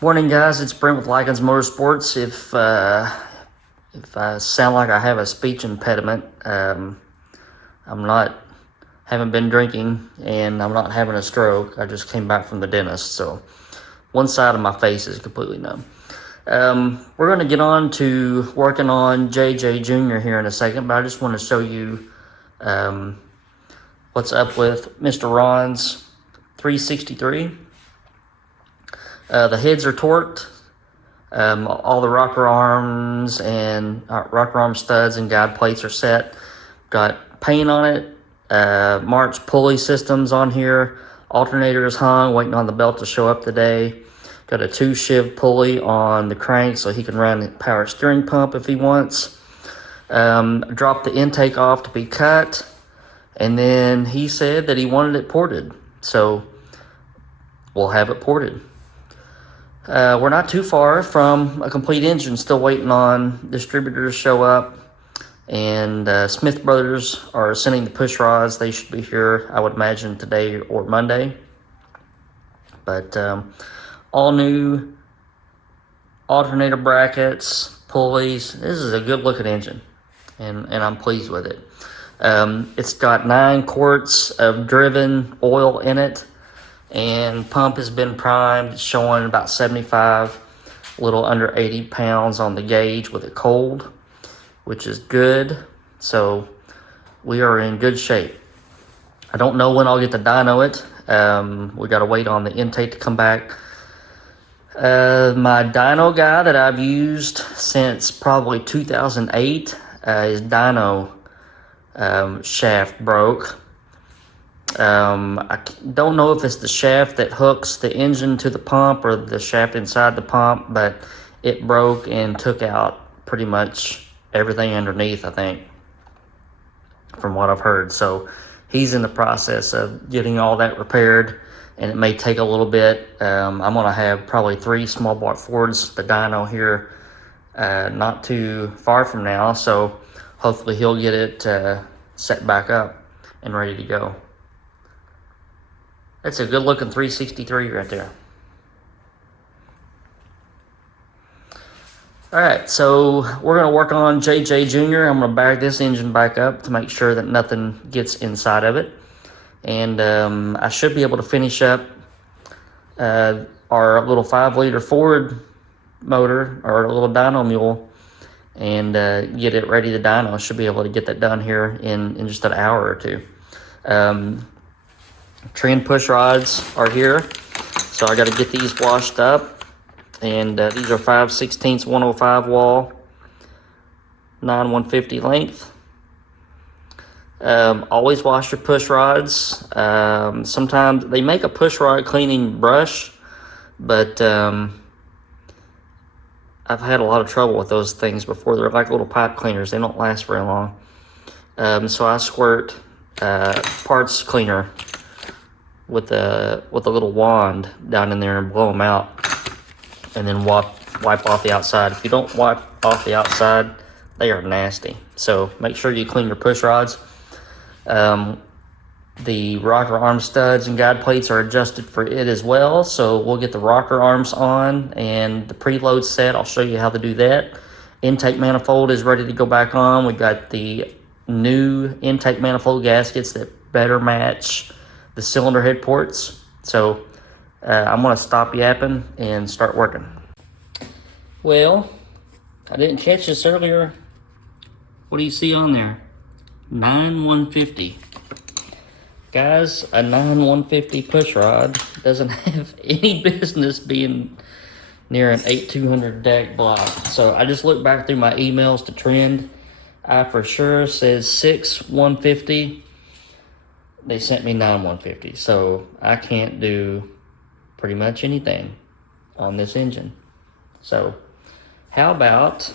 Morning, guys. It's Brent with Lykins Motorsports. If I sound like I have a speech impediment, I'm not. Haven't been drinking, and I'm not having a stroke. I just came back from the dentist, so one side of my face is completely numb. We're going to get on to working on JJ Jr. here in a second, but I just want to show you what's up with Mr. Ron's 363. The heads are torqued. All the rocker arms and rocker arm studs and guide plates are set. Got paint on it. March pulley systems on here. Alternator is hung, waiting on the belt to show up today. Got a 2-shiv pulley on the crank so he can run the power steering pump if he wants. Dropped the intake off to be cut, and then he said that he wanted it ported, so we'll have it ported. We're not too far from a complete engine, still waiting on distributors to show up, and Smith Brothers are sending the push rods. They should be here, I would imagine, today or Monday. But all new alternator brackets, pulleys. This is a good looking engine, and I'm pleased with it. It's got 9 quarts of driven oil in it, and pump has been primed. It's showing about 75, a little under 80 pounds on the gauge with it cold, which is good. So we are in good shape. I don't know when I'll get to dyno it. We got to wait on the intake to come back. My dyno guy that I've used since probably 2008, his dyno shaft broke. I don't know if it's the shaft that hooks the engine to the pump or the shaft inside the pump, but it broke and took out pretty much everything underneath, I think, from what I've heard. So he's in the process of getting all that repaired, and it may take a little bit. I'm going to have probably 3 small block Fords, the dyno here, not too far from now, so hopefully he'll get it set back up and ready to go. That's a good looking 363 right there. All right, so we're going to work on JJ Jr. I'm going to bag this engine back up to make sure that nothing gets inside of it. And I should be able to finish up our little 5-liter Ford motor, or a little dyno mule, and get it ready to dyno. I should be able to get that done here in just an hour or two. Trend push rods are here, so I got to get these washed up, and these are 5/16 105 wall, 9/150 length. Always wash your push rods. Sometimes they make a push rod cleaning brush, but I've had a lot of trouble with those things before. They're like little pipe cleaners. They don't last very long. So I squirt parts cleaner with a little wand down in there and blow them out, and then wipe off the outside. If you don't wipe off the outside, they are nasty. So make sure you clean your push rods. The rocker arm studs and guide plates are adjusted for it as well, so we'll get the rocker arms on and the preload set. I'll show you how to do that. Intake manifold is ready to go back on. We've got the new intake manifold gaskets that better match the cylinder head ports. So I'm going to stop yapping and start working. Well, I didn't catch this earlier. What do you see on there? 9/150. Guys, a 9/150 push rod doesn't have any business being near an 8200 deck block. So I just looked back through my emails to Trend. I for sure says 6/150. They sent me 9/150, so I can't do pretty much anything on this engine. So how about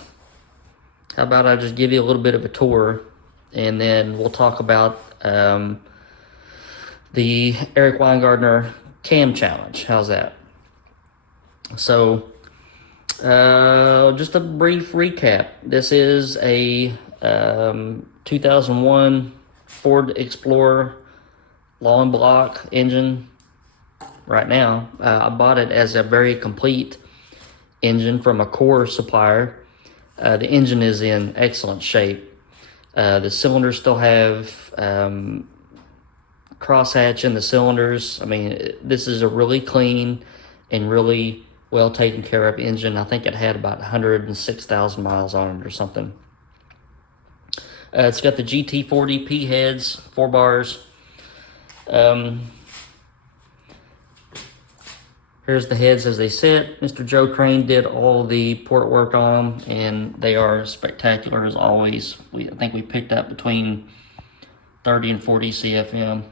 I just give you a little bit of a tour, and then we'll talk about the Eric Weingartner cam challenge. How's that? So just a brief recap. This is a 2001 Ford Explorer long block engine right now. I bought it as a very complete engine from a core supplier. The engine is in excellent shape. The cylinders still have crosshatch in the cylinders. I mean, this is a really clean and really well taken care of engine. I think it had about 106,000 miles on it or something. It's got the GT40P heads, 4 bars. Here's the heads as they sit. Mr. Joe Crane did all the port work on them, and they are spectacular as always. I think we picked up between 30 and 40 CFM.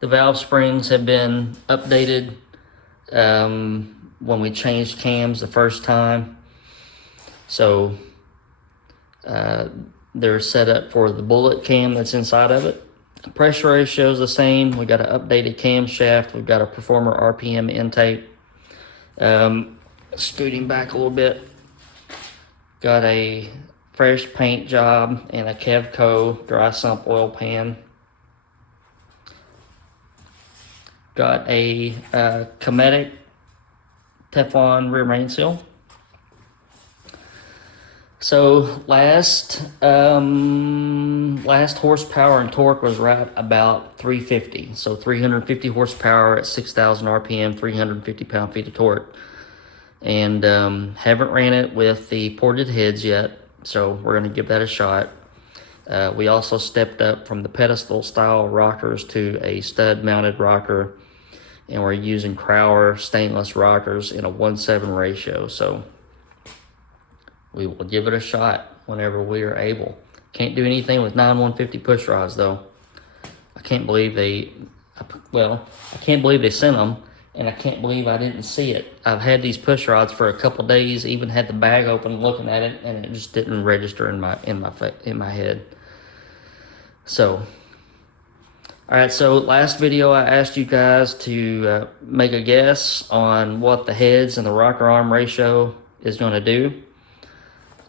The valve springs have been updated when we changed cams the first time. So they're set up for the bullet cam that's inside of it. The pressure ratio is the same. We got an updated camshaft. We've got a Performer RPM intake. Scooting back a little bit. Got a fresh paint job and a Kevco dry sump oil pan. Got a Cometic Teflon rear main seal. So last horsepower and torque was right about 350. So 350 horsepower at 6,000 RPM, 350 pound-feet of torque. And haven't ran it with the ported heads yet, so we're going to give that a shot. We also stepped up from the pedestal style rockers to a stud mounted rocker, and we're using Crowler stainless rockers in a 1:7 ratio. So we will give it a shot whenever we are able. Can't do anything with 9-150 push rods though. I can't believe they sent them, and I can't believe I didn't see it. I've had these push rods for a couple days, even had the bag open looking at it, and it just didn't register in my head. So, all right, so last video I asked you guys to make a guess on what the heads and the rocker arm ratio is going to do.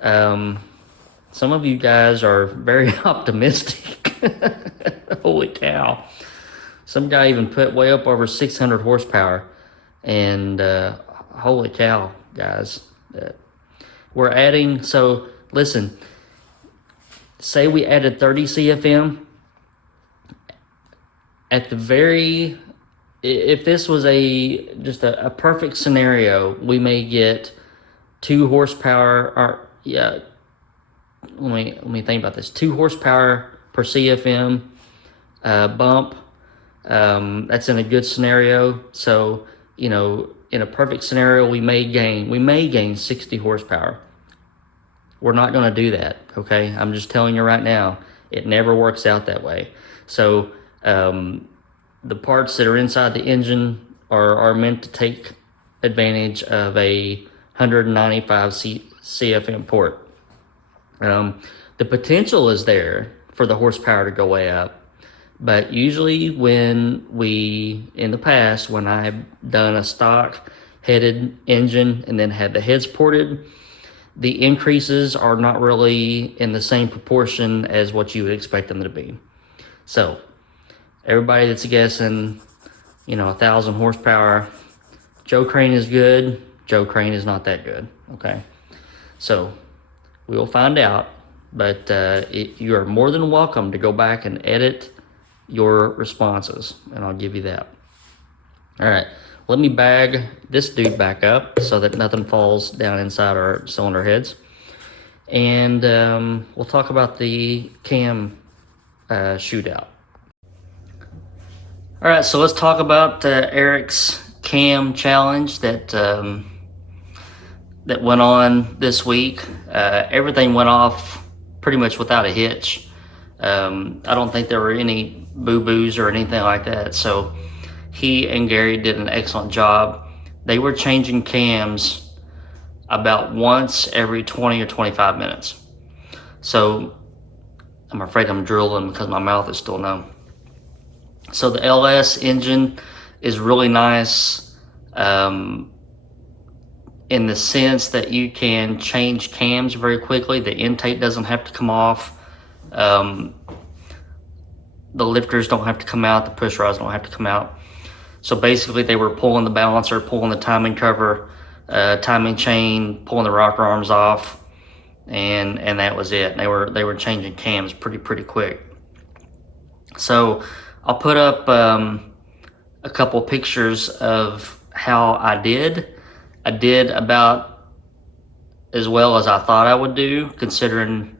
Some of you guys are very optimistic. Holy cow. Some guy even put way up over 600 horsepower. And holy cow, guys. We're adding, so listen, say we added 30 CFM. At the very, if this was just a perfect scenario, we may get 2 horsepower, or yeah, let me think about this. 2 horsepower per CFM bump. That's in a good scenario. So, you know, in a perfect scenario, we may gain 60 horsepower. We're not going to do that, okay? I'm just telling you right now, it never works out that way. So the parts that are inside the engine are meant to take advantage of a 195 CFM port. The potential is there for the horsepower to go way up, but usually when in the past, when I've done a stock headed engine and then had the heads ported, the increases are not really in the same proportion as what you would expect them to be. So everybody that's guessing, 1,000 horsepower, Joe Crane is good, Joe Crane is not that good, okay? So we will find out, but you are more than welcome to go back and edit your responses, and I'll give you that. All right, let me bag this dude back up so that nothing falls down inside our cylinder heads, and we'll talk about the cam shootout. All right, so let's talk about Eric's cam challenge that went on this week. Everything went off pretty much without a hitch. I don't think there were any boo-boos or anything like that. So he and Gary did an excellent job. They were changing cams about once every 20 or 25 minutes. So I'm afraid I'm drooling because my mouth is still numb. So the LS engine is really nice. in the sense that you can change cams very quickly. The intake doesn't have to come off. The lifters don't have to come out. The push rods don't have to come out. So basically they were pulling the balancer, pulling the timing cover, timing chain, pulling the rocker arms off, and that was it. They were changing cams pretty quick. So I'll put up a couple pictures of how I did. I did about as well as I thought I would do, considering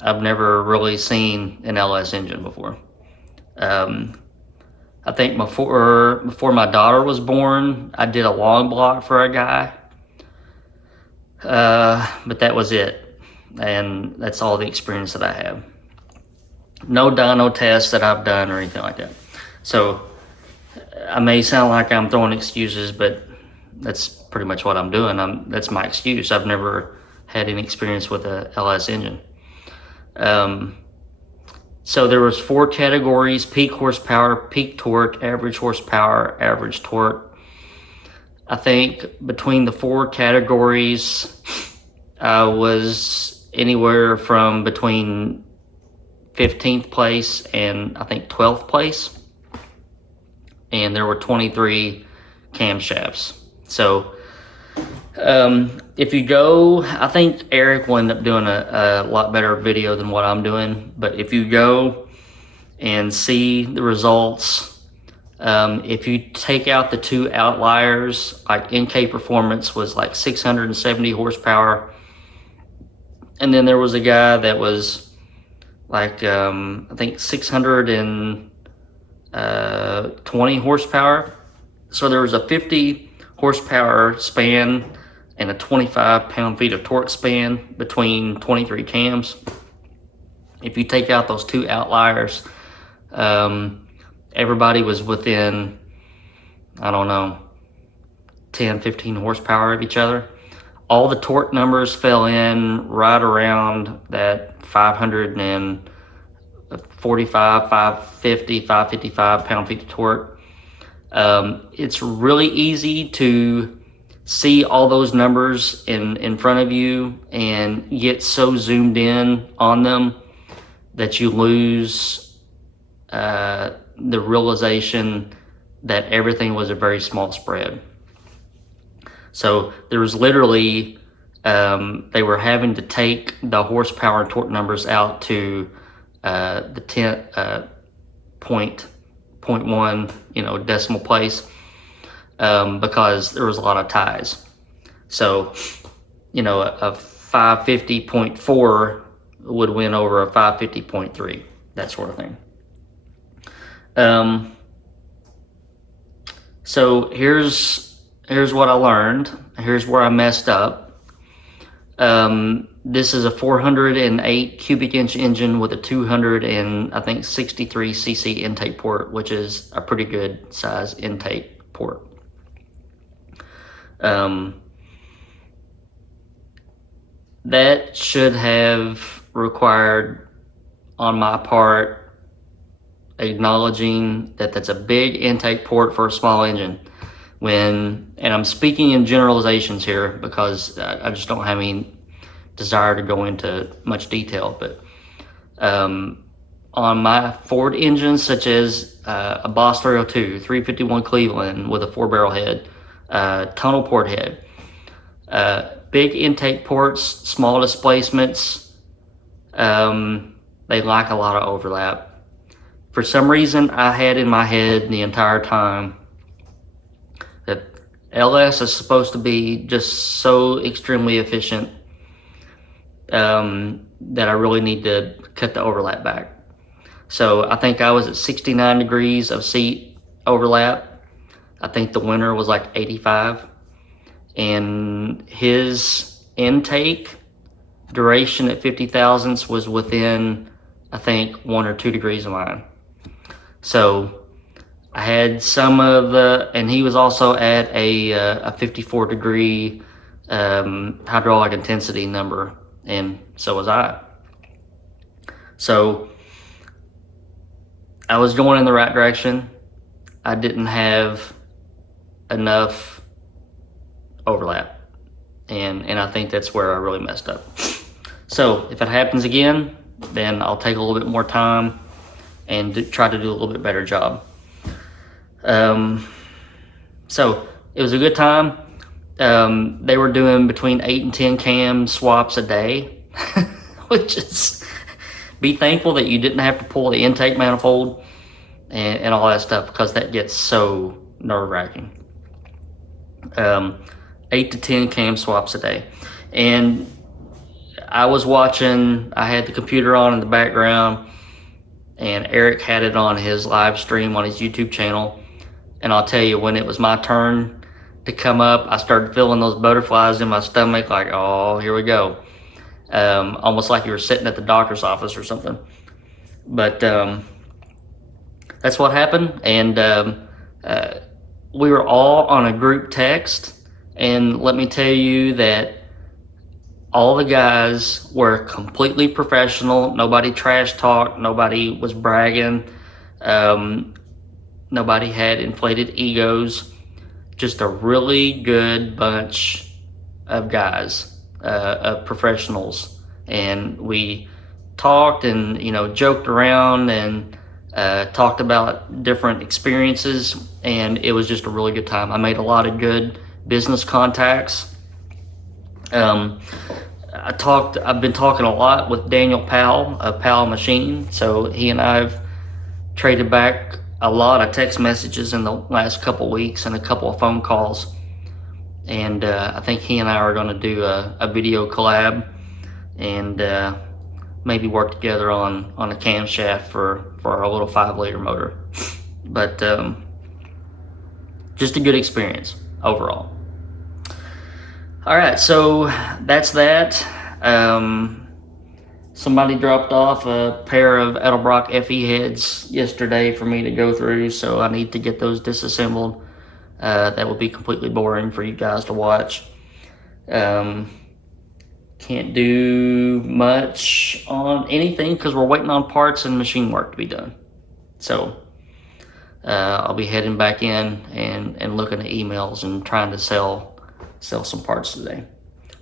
I've never really seen an LS engine before. I think before my daughter was born, I did a long block for a guy, but that was it, and that's all the experience that I have. No dyno tests that I've done or anything like that. So I may sound like I'm throwing excuses, but that's pretty much what I'm doing. That's my excuse. I've never had any experience with a LS engine. So there was 4 categories: peak horsepower, peak torque, average horsepower, average torque. I think between the 4 categories, I was anywhere from between 15th place and I think 12th place. And there were 23 camshafts. So if you go, I think Eric will end up doing a lot better video than what I'm doing, but if you go and see the results, if you take out the 2 outliers, like NK Performance was like 670 horsepower, and then there was a guy that was like I think 620 horsepower. So there was a 50 horsepower span and a 25 pound-feet of torque span between 23 cams. If you take out those 2 outliers, everybody was within, I don't know, 10, 15 horsepower of each other. All the torque numbers fell in right around that 545, 550, 555 pound-feet of torque. It's really easy to see all those numbers in front of you and get so zoomed in on them that you lose the realization that everything was a very small spread. So there was literally, they were having to take the horsepower and torque numbers out to the 0.1, decimal place, because there was a lot of ties. So, a 550.4 would win over a 550.3, that sort of thing. So here's what I learned. Here's where I messed up. This is a 408 cubic inch engine with a 263 cc intake port, which is a pretty good size intake port. That should have required, on my part, acknowledging that that's a big intake port for a small engine. And I'm speaking in generalizations here because I just don't have any desire to go into much detail, but on my Ford engines, such as a Boss 302, 351 Cleveland with a 4-barrel head, tunnel port head, big intake ports, small displacements, they lack a lot of overlap. For some reason, I had in my head the entire time that LS is supposed to be just so extremely efficient that I really need to cut the overlap back. So I think I was at 69 degrees of seat overlap. I think the winner was like 85. And his intake duration at 50 thousandths was within, I think, 1 or 2 degrees of mine. So I had some of the, and he was also at a 54 degree hydraulic intensity number, and so was I. So I was going in the right direction. I didn't have enough overlap. and I think that's where I really messed up. So if it happens again, then I'll take a little bit more time and try to do a little bit better job. So it was a good time. They were doing between 8 and 10 cam swaps a day, which is, be thankful that you didn't have to pull the intake manifold and all that stuff, because that gets so nerve-wracking. 8 to 10 cam swaps a day. And I was watching, I had the computer on in the background, and Eric had it on his live stream on his YouTube channel. And I'll tell you, when it was my turn to come up, I started feeling those butterflies in my stomach, like, oh, here we go. Almost like you were sitting at the doctor's office or something. But that's what happened. And we were all on a group text. And let me tell you that all the guys were completely professional. Nobody trash talked. Nobody was bragging. Nobody had inflated egos. Just a really good bunch of guys, of professionals. And we talked and, joked around and talked about different experiences. And it was just a really good time. I made a lot of good business contacts. I've been talking a lot with Daniel Powell of Powell Machine. So he and I have traded back a lot of text messages in the last couple weeks and a couple of phone calls. And I think he and I are going to do a video collab and maybe work together on a camshaft for our little 5-liter motor. But just a good experience overall. All right, so that's that. Somebody dropped off a pair of Edelbrock FE heads yesterday for me to go through, so I need to get those disassembled. That will be completely boring for you guys to watch. Can't do much on anything because we're waiting on parts and machine work to be done. So I'll be heading back in and looking at emails and trying to sell some parts today.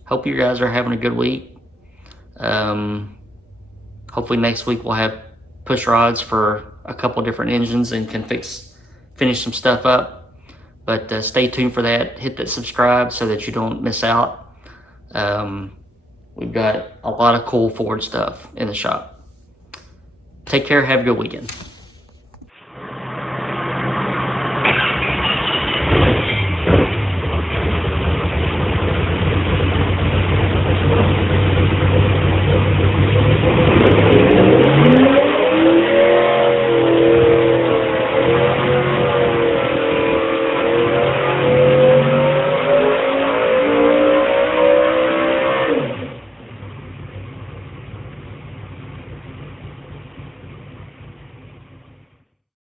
Hope you guys are having a good week. Hopefully next week we'll have push rods for a couple different engines and can finish some stuff up. But stay tuned for that. Hit that subscribe so that you don't miss out. We've got a lot of cool Ford stuff in the shop. Take care. Have a good weekend.